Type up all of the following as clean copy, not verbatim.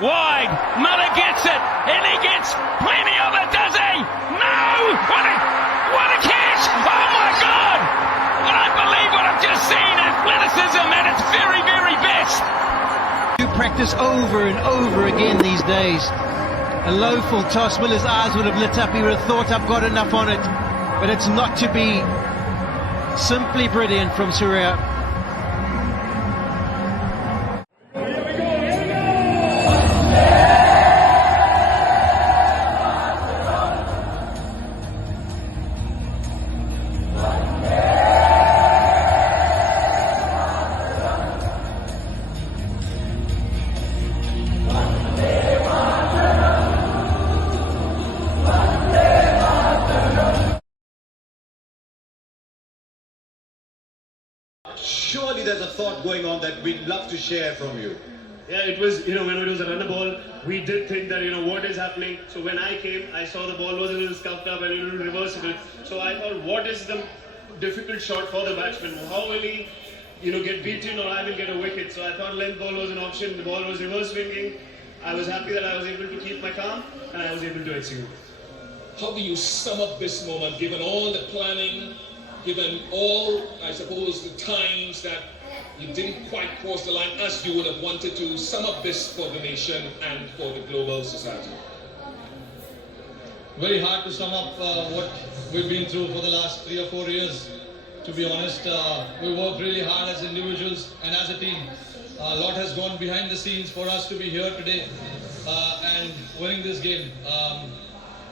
wide. Muller gets it, and he gets plenty of it, does he? No! What a catch! Oh my God! I don't believe what I've just seen. Athleticism at its very, very best. You practice over and over again these days. A low full toss, Miller's eyes would have lit up. He would have thought, I've got enough on it. But it's not to be. Simply brilliant from Surya. Surely there's a thought going on that we'd love to share from you. Yeah, it was, when it was a runner ball, we did think that, what is happening. So when I came, I saw the ball was a little scuffed up and a little reversible. So I thought, what is the difficult shot for the batsman? How will he, get beaten or I will get a wicket? So I thought length ball was an option. The ball was reverse swinging. I was happy that I was able to keep my calm and I was able to execute. How do you sum up this moment, given all the planning, given all, I suppose, the times that you didn't quite cross the line as you would have wanted to? Sum up this for the nation and for the global society. Very hard to sum up what we've been through for the last 3 or 4 years. To be honest, we worked really hard as individuals and as a team. A lot has gone behind the scenes for us to be here today and winning this game.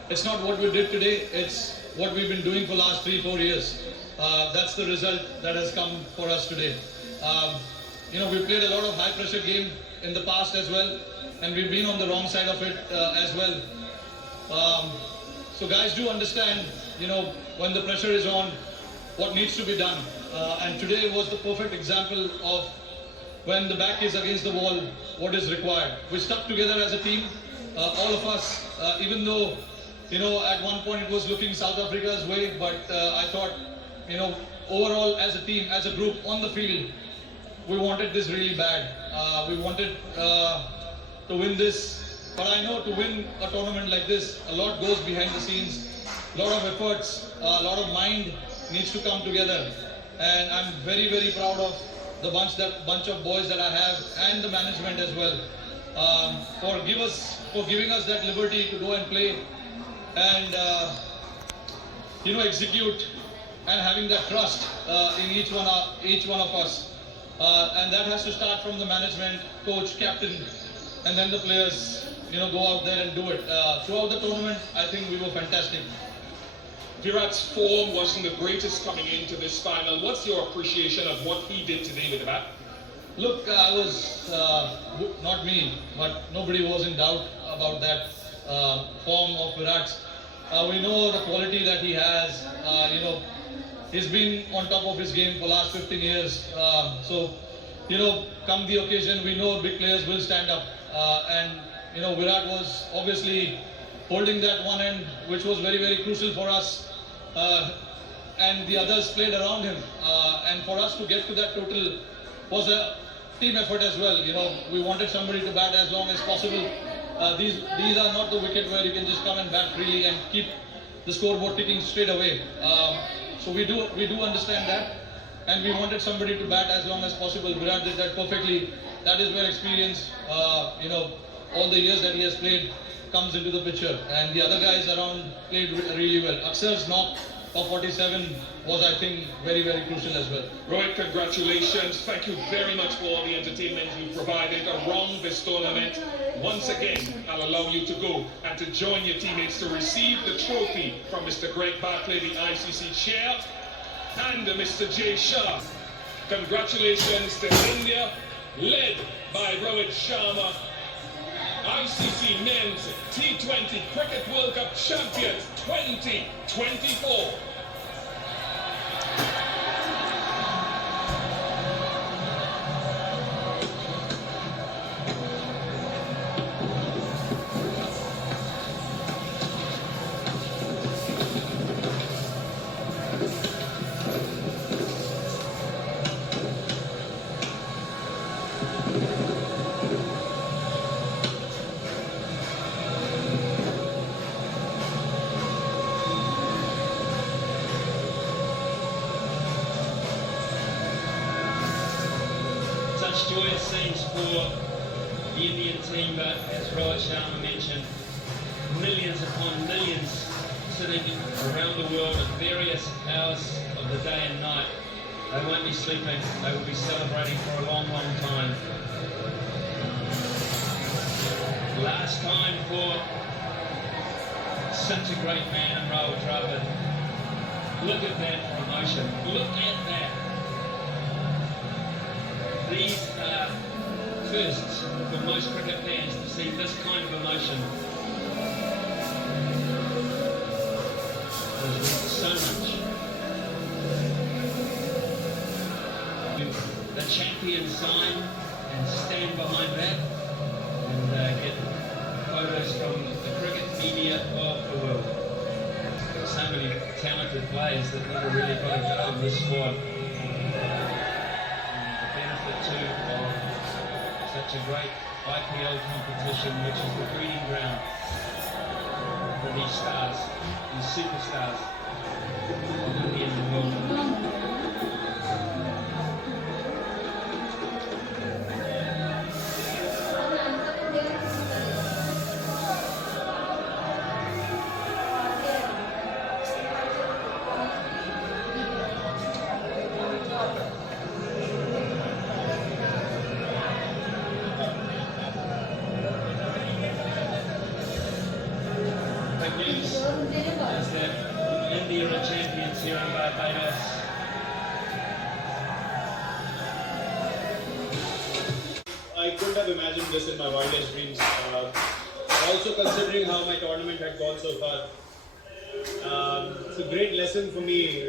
It's not what we did today, it's what we've been doing for the last 3-4 years. That's the result that has come for us today. We played a lot of high pressure game in the past as well, and we've been on the wrong side of it as well. So guys do understand, when the pressure is on, what needs to be done. And today was the perfect example of when the back is against the wall, what is required. We stuck together as a team, all of us, even though, at one point it was looking South Africa's way, but I thought, overall as a team, as a group on the field, we wanted this really bad. We wanted to win this, but I know to win a tournament like this, a lot goes behind the scenes, a lot of efforts, a lot of mind needs to come together. And I'm very, very proud of the bunch of boys that I have and the management as well for giving us that liberty to go and play and execute and having that trust in each one of us. And that has to start from the management, coach, captain, and then the players, go out there and do it. Throughout the tournament, I think we were fantastic. Virat's form wasn't the greatest coming into this final. What's your appreciation of what he did today with the bat? Look, I was, not me, but nobody was in doubt about that form of Virat's. We know the quality that he has. He's been on top of his game for the last 15 years. Come the occasion, we know big players will stand up. And Virat was obviously holding that one end, which was very, very crucial for us. And the others played around him. And for us to get to that total was a team effort as well. We wanted somebody to bat as long as possible. These are not the wicket where you can just come and bat freely and keep the scoreboard ticking straight away. So we do understand that, and we wanted somebody to bat as long as possible. Virat did that perfectly. That is where experience, all the years that he has played comes into the picture. And the other guys around played really well. Aksar's knock of 47 was, I think, very, very crucial as well. Rohit, congratulations. Thank you very much for all the entertainment you provided around this tournament. Once again, I'll allow you to go and to join your teammates to receive the trophy from Mr. Greg Barclay, the ICC chair, and Mr. Jay Shah. Congratulations to India, led by Rohit Sharma, ICC Men's T20 Cricket World Cup Champions 2024. such joyous scenes for the Indian team, but as Rohit Sharma mentioned, millions upon millions sitting around the world at various hours of the day and night. They won't be sleeping, they will be celebrating for a long, long time. Last time for such a great man, Rahul Dravid. Look at that for emotion. Look at that. These are firsts for most cricket fans to see this kind of emotion. There's so much. The champion sign and stand behind that and get photos from the cricket media of the world. So many talented players that never really got a go in this squad. And the benefit too of such a great IPL competition, which is the breeding ground for these stars, these superstars of India and the world. India are champions here in Barbados. I couldn't have imagined this in my wildest dreams. Also considering how my tournament had gone so far. It's a great lesson for me,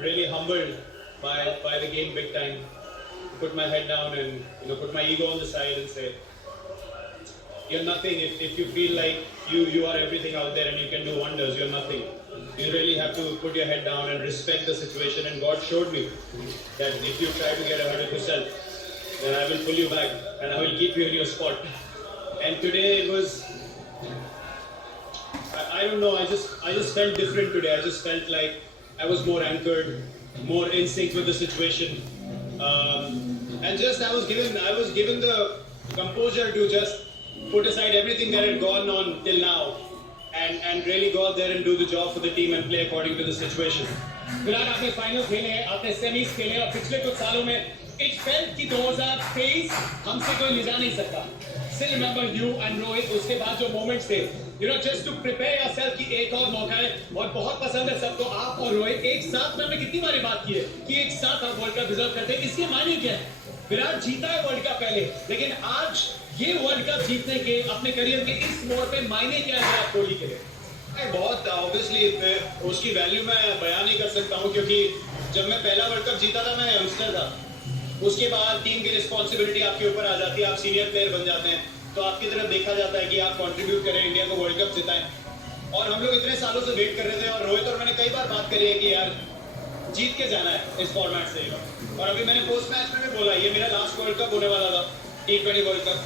really humbled by the game big time. Put my head down and put my ego on the side and say, you're nothing. If you feel like you are everything out there and you can do wonders, you're nothing. You really have to put your head down and respect the situation. And God showed me that if you try to get ahead of yourself, then I will pull you back and I will keep you in your spot. And today it was, I don't know, I just felt different today. I just felt like I was more anchored, more in sync with the situation. And just I was given the composure to just put aside everything that had gone on till now and really go out there and do the job for the team and play according to the situation. Virat आपने final खेले, आपने semis खेले और पिछले कुछ सालों में it felt कि 2023 हमसे कोई ले जा नहीं सकता. Still remember you and Rohit, उसके बाद जो moments थे, just to prepare yourself कि एक और मौका है. और बहुत पसंद है सबको आप और रोहित एक साथ में हमने कितनी बारी बात की है कि एक साथ आप वर्ल्ड कप डिजर्व करते हैं. इसके मायने क्या है? विराट जीता है वर्ल्ड कप पहले, लेकिन आज ये वर्ल्ड कप जीतने के अपने करियर के इस मोड़ पे मायने क्या है विराट कोहली के लिए? बहुत ऑब्वियसली उसकी वैल्यू मैं बयान नहीं कर सकता हूँ, क्योंकि जब मैं पहला वर्ल्ड कप जीता था मैं यंगस्टर था. उसके बाद टीम की रिस्पॉन्सिबिलिटी आपके ऊपर आ जाती है, आप सीनियर प्लेयर बन जाते हैं, तो आपकी तरफ देखा जाता है कि आप कंट्रीब्यूट करें, इंडिया को वर्ल्ड कप जिताएं. और हम लोग इतने सालों से वेट कर रहे थे और रोहित और मैंने कई बार बात करी है कि यार जीत के जाना है इस फॉर्मेट से. और अभी मैंने पोस्ट मैच में भी बोला ये मेरा लास्ट वर्ल्ड कप होने वाला था, T20 वर्ल्ड कप.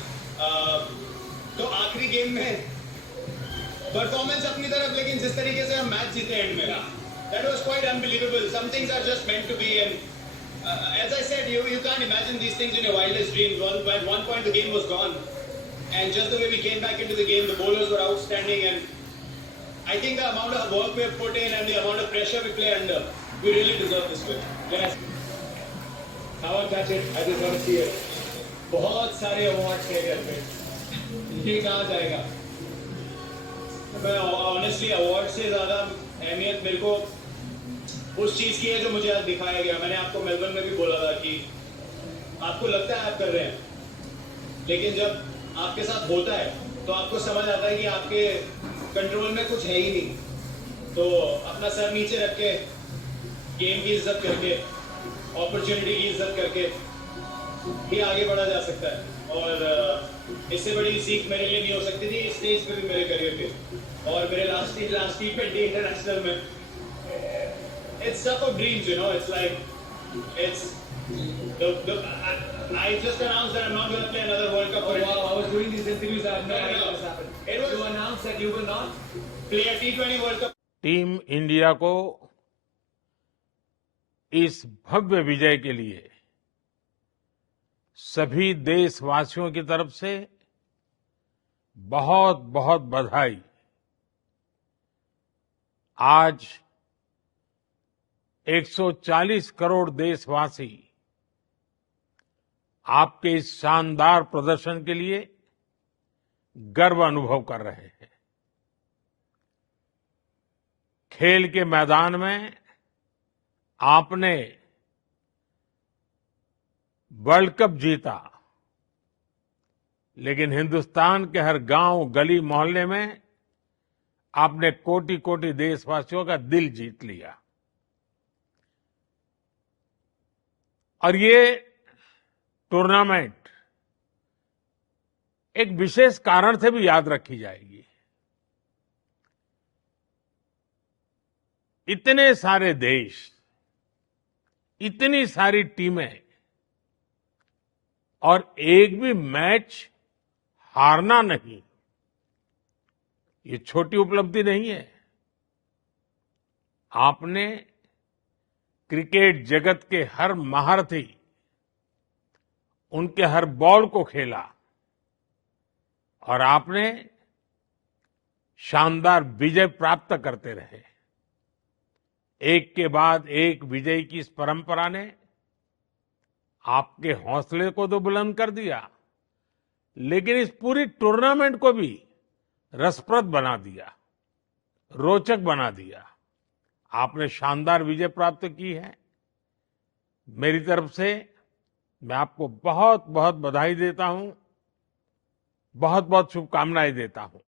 तो आखिरी गेम में परफॉर्मेंस अपनी तरफ, लेकिन जिस तरीके से हम मैच जीते एंड में, that was quite unbelievable. Some things are just meant to be, and as I said, you can't imagine these things in your wildest dreams. At one point the game was gone, and just the way we came back into the game, the bowlers were outstanding, and I think the amount of work we have put in and the amount of pressure we play under, we really deserve this win. Yes. I won't touch it. I just want to see it. बहुत सारे awards के घर पे ये कहाँ जाएगा? मैं honestly award से ज़्यादा अहमियत मेरे को उस चीज़ की है जो मुझे आज दिखाया गया. मैंने आपको मेलबर्न में भी बोला था कि आपको लगता है आप कर रहे हैं, लेकिन जब आपके साथ होता है तो आपको समझ आता है कि आपके कंट्रोल में कुछ है ही नहीं. तो अपना सर नीचे रख के, गेम की इज्जत करके, अपॉर्चुनिटी की इज्जत करके ही आगे बढ़ा जा सकता है. और इससे बड़ी सीख मेरे लिए नहीं हो सकती थी इस स्टेज पे भी मेरे करियर के और मेरे लास्ट T20 इंटरनेशनल में. It's stuff of dreams, it's like I just announced that I'm not going to play another World Cup. Oh, wow, I was doing these interviews, I have no idea what's happened. You announced that you will not play a T20 World Cup. Team India को इस भव्य विजय के लिए सभी देशवासियों की तरफ से बहुत बहुत बधाई। आज 140 करोड़ देशवासी आपके इस शानदार प्रदर्शन के लिए गर्व अनुभव कर रहे हैं। खेल के मैदान में आपने वर्ल्ड कप जीता, लेकिन हिंदुस्तान के हर गांव, गली, मोहल्ले में आपने कोटि कोटि देशवासियों का दिल जीत लिया। और ये टूर्नामेंट एक विशेष कारण से भी याद रखी जाएगी। इतने सारे देश, इतनी सारी टीमें और एक भी मैच हारना नहीं, ये छोटी उपलब्धि नहीं है। आपने क्रिकेट जगत के हर महारथी, उनके हर बॉल को खेला और आपने शानदार विजय प्राप्त करते रहे। एक के बाद एक विजय की इस परंपरा ने आपके हौसले को तो बुलंद कर दिया, लेकिन इस पूरी टूर्नामेंट को भी रसप्रद बना दिया, रोचक बना दिया। आपने शानदार विजय प्राप्त की है। मेरी तरफ से मैं आपको बहुत बहुत बधाई देता हूं, बहुत बहुत शुभकामनाएं देता हूं।